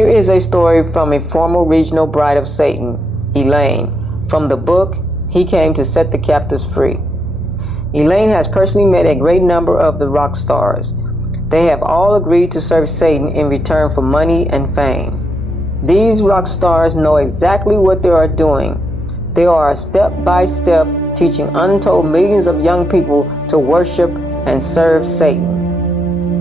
Here is a story from a former regional bride of Satan, Elaine, from the book, He Came to Set the Captives Free. Elaine has personally met a great number of the rock stars. They have all agreed to serve Satan in return for money and fame. These rock stars know exactly what they are doing. They are step by step teaching untold millions of young people to worship and serve Satan.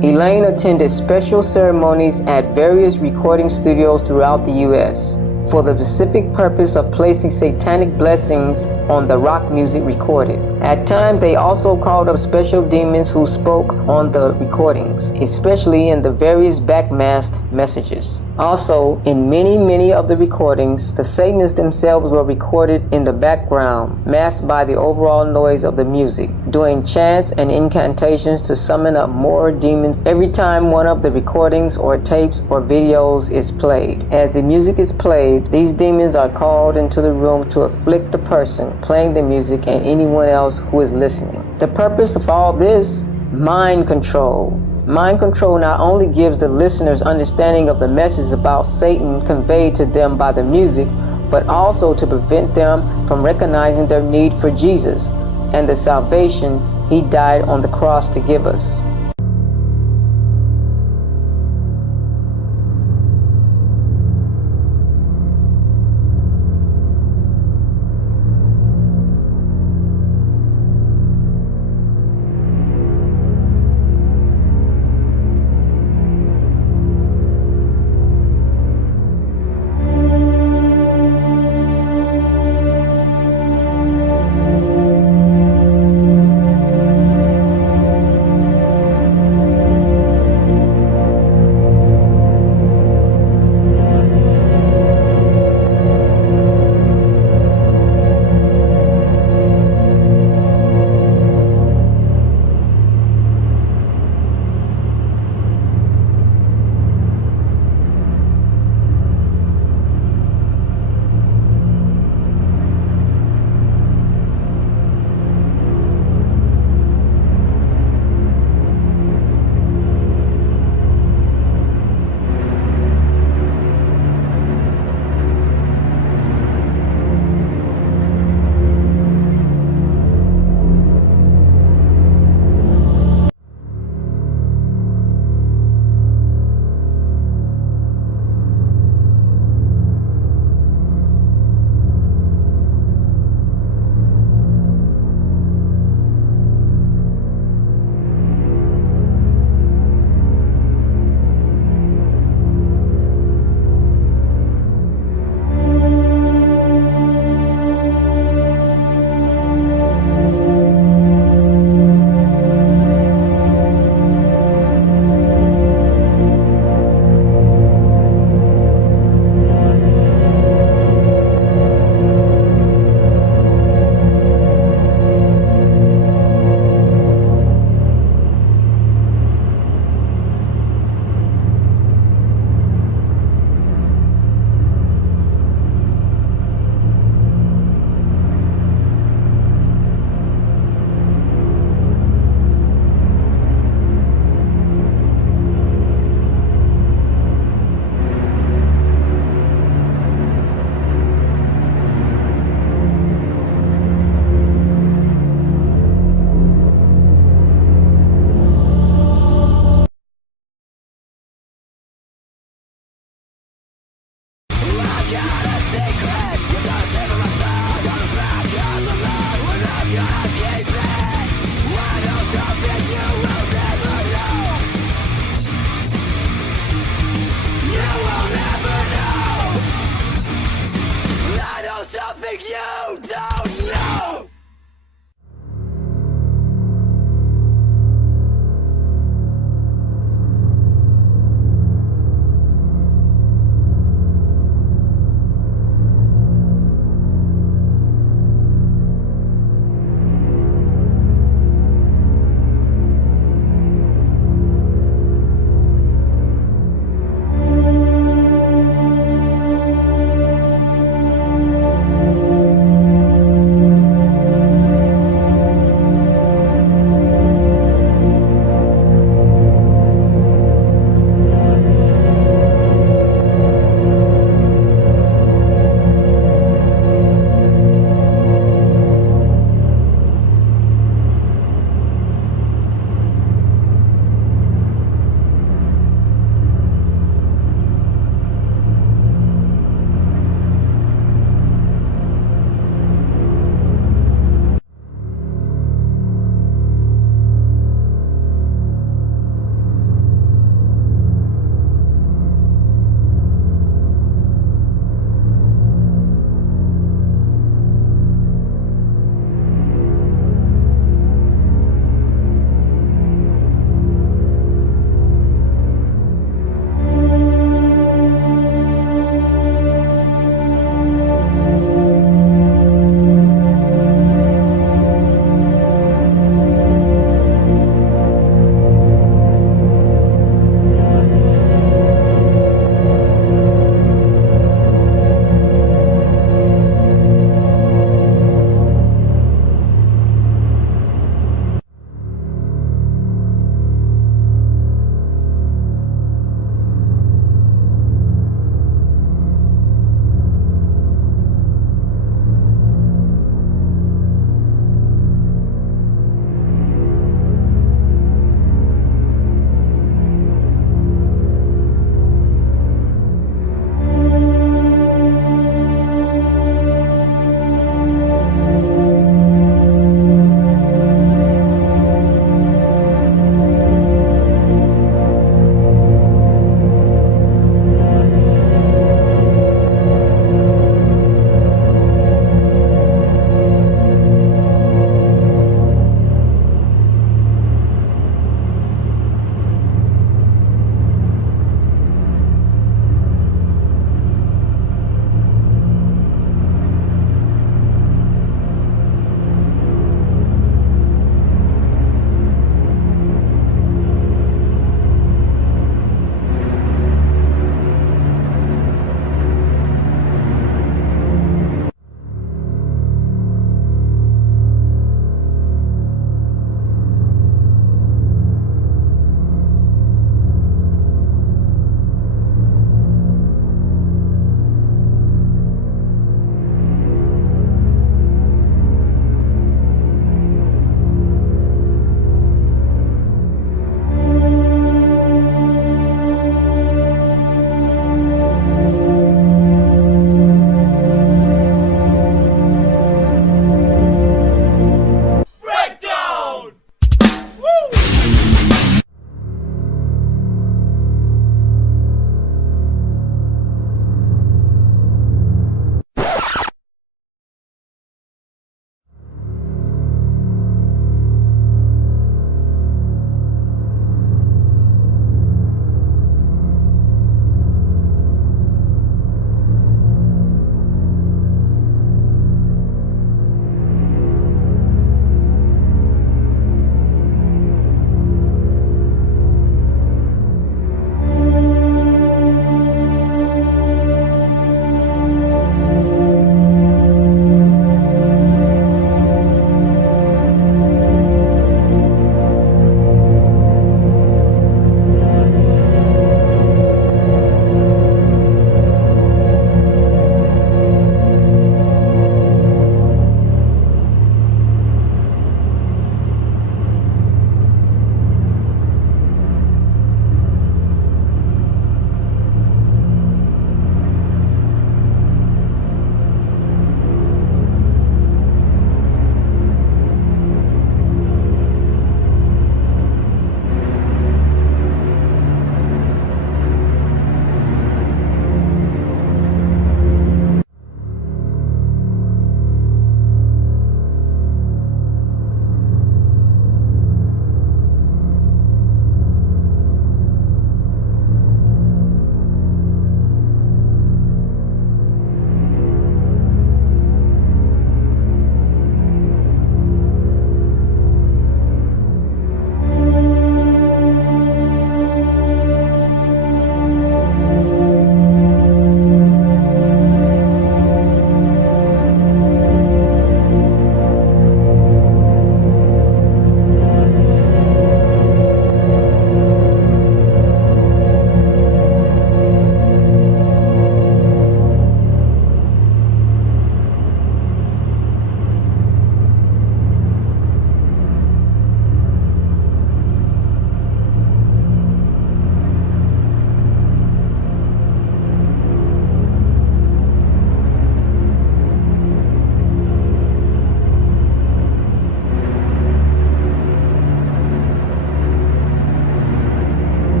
Elaine attended special ceremonies at various recording studios throughout the U.S. for the specific purpose of placing satanic blessings on the rock music recorded. At times, they also called up special demons who spoke on the recordings, especially in the various backmasked messages. Also, in many of the recordings, the Satanists themselves were recorded in the background, masked by the overall noise of the music, doing chants and incantations to summon up more demons every time one of the recordings or tapes or videos is played. As the music is played, these demons are called into the room to afflict the person playing the music and anyone else who is listening. The purpose of all this? Mind control. Mind control not only gives the listeners understanding of the message about Satan conveyed to them by the music, but also to prevent them from recognizing their need for Jesus and the salvation He died on the cross to give us.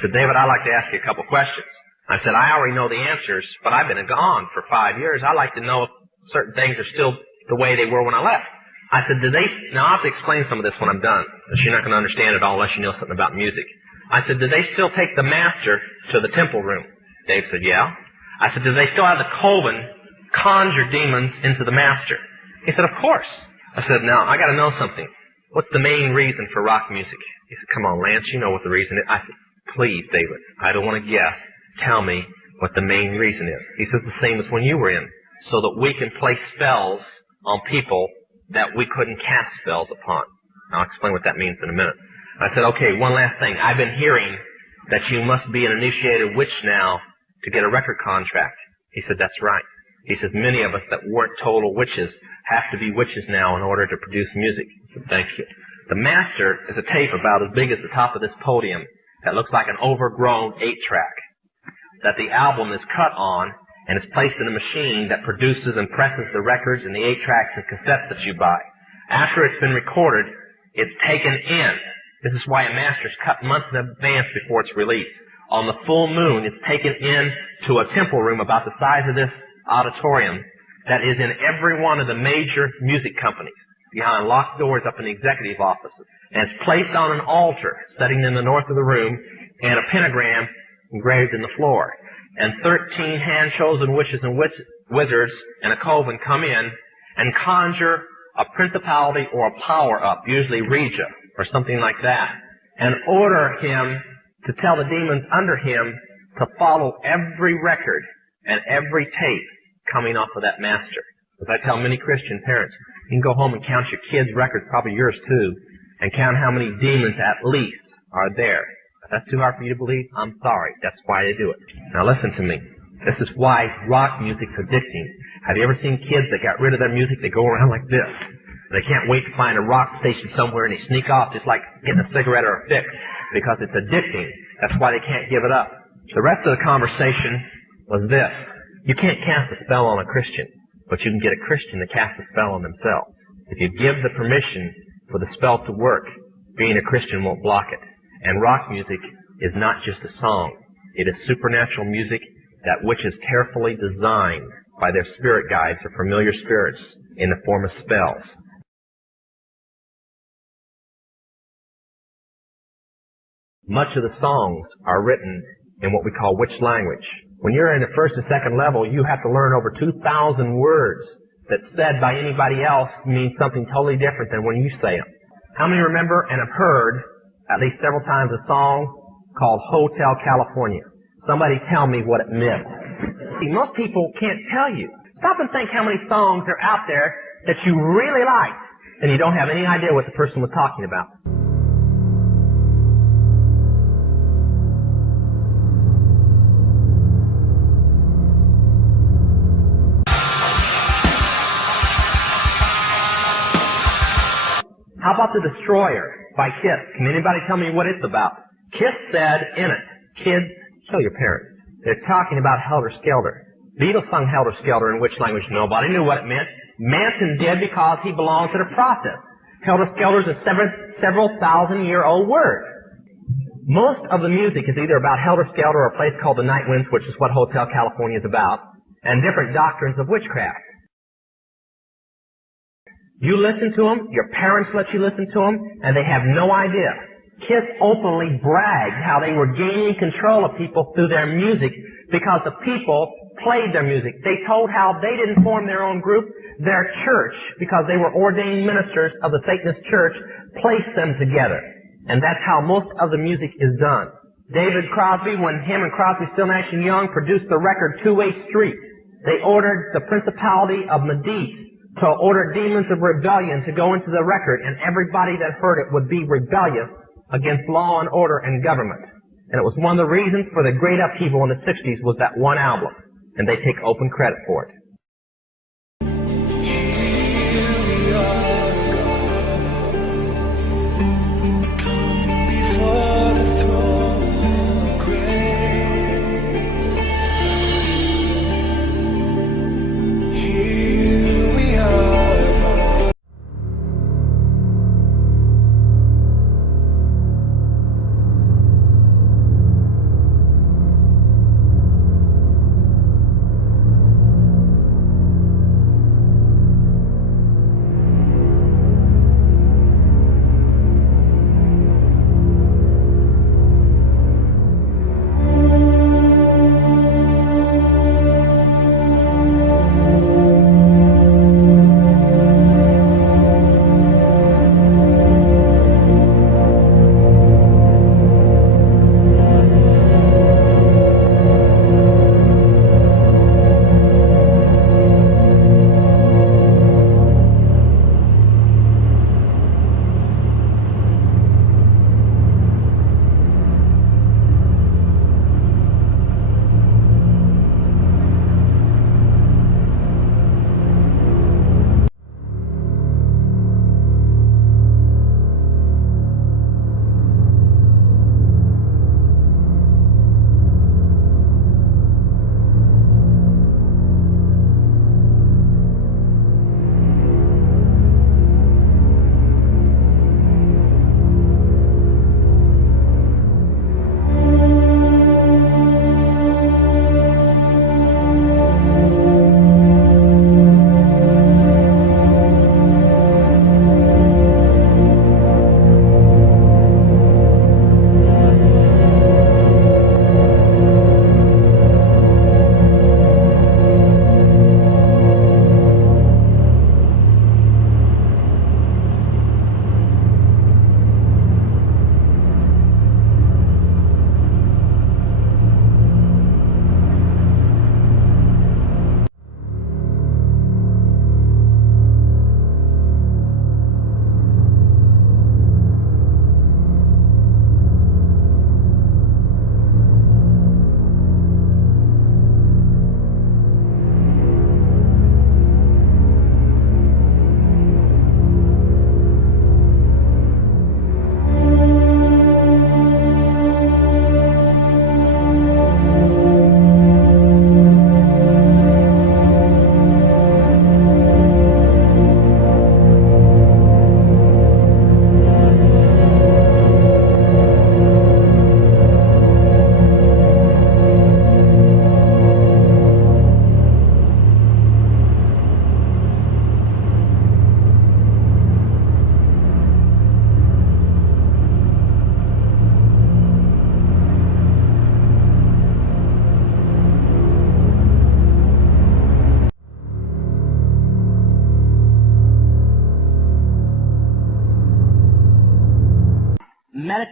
said, David, I'd like to ask you a couple questions. I said, I already know the answers, but I've been gone for 5 years. I'd like to know if certain things are still the way they were when I left. I said, now I'll have to explain some of this when I'm done. You're not going to understand it all unless you know something about music. I said, do they still take the master to the temple room? Dave said, yeah. I said, do they still have the coven conjure demons into the master? He said, of course. I said, now, I got to know something. What's the main reason for rock music? He said, come on, Lance, you know what the reason is. I said, please, David, I don't want to guess. Tell me what the main reason is. He says, the same as when you were in, so that we can play spells on people that we couldn't cast spells upon. I'll explain what that means in a minute. I said, okay, one last thing. I've been hearing that you must be an initiated witch now to get a record contract. He said, that's right. He says, many of us that weren't total witches have to be witches now in order to produce music. I said, thank you. The master is a tape about as big as the top of this podium that looks like an overgrown 8-track that the album is cut on and is placed in a machine that produces and presses the records and the 8-tracks and cassettes that you buy. After it's been recorded, it's taken in. This is why a master's cut months in advance before it's released. On the full moon, it's taken in to a temple room about the size of this auditorium that is in every one of the major music companies, behind locked doors up in the executive offices. And it's placed on an altar sitting in the north of the room and a pentagram engraved in the floor. And 13 hand-chosen witches and wizards and a coven come in and conjure a principality or a power up, usually Regia or something like that, and order him to tell the demons under him to follow every record and every tape coming off of that master. As I tell many Christian parents, you can go home and count your kids' records, probably yours too, and count how many demons at least are there. If that's too hard for you to believe, I'm sorry. That's why they do it. Now listen to me. This is why rock music's addicting. Have you ever seen kids that got rid of their music? They go around like this. They can't wait to find a rock station somewhere and they sneak off just like getting a cigarette or a fix because it's addicting. That's why they can't give it up. The rest of the conversation was this. You can't cast a spell on a Christian, but you can get a Christian to cast a spell on themselves. If you give the permission for the spell to work, being a Christian won't block it. And rock music is not just a song. It is supernatural music that which is carefully designed by their spirit guides or familiar spirits in the form of spells. Much of the songs are written in what we call witch language. When you're in the first and second level, you have to learn over 2,000 words that said by anybody else mean something totally different than when you say them. How many remember and have heard at least several times a song called Hotel California? Somebody tell me what it meant. See, most people can't tell you. Stop and think how many songs are out there that you really like and you don't have any idea what the person was talking about. How about The Destroyer by Kiss? Can anybody tell me what it's about? Kiss said in it, kids, show your parents. They're talking about Helter Skelter. Beatles sung Helter Skelter in which language? Nobody knew what it meant. Manson did because he belonged to the process. Helter Skelter is a several thousand-year-old word. Most of the music is either about Helter Skelter or a place called the Night Winds, which is what Hotel California is about, and different doctrines of witchcraft. You listen to them, your parents let you listen to them, and they have no idea. Kiss openly bragged how they were gaining control of people through their music because the people played their music. They told how they didn't form their own group. Their church, because they were ordained ministers of the Satanist church, placed them together. And that's how most of the music is done. David Crosby, when him and Crosby, Still, Nash & Young produced the record Two-Way Street, they ordered the principality of Medici to order demons of rebellion to go into the record, and everybody that heard it would be rebellious against law and order and government. And it was one of the reasons for the great upheaval in the 60s was that one album, and they take open credit for it.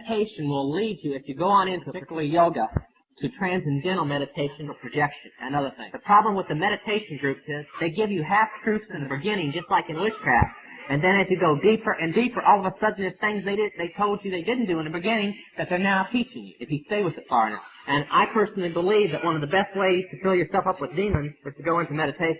meditation will lead you, if you go on into particularly yoga, to transcendental meditation or projection and other things. The problem with the meditation groups is they give you half-truths in the beginning, just like in witchcraft. And then as you go deeper and deeper, all of a sudden there's things they told you they didn't do in the beginning that they're now teaching you, if you stay with it far enough. And I personally believe that one of the best ways to fill yourself up with demons is to go into meditation.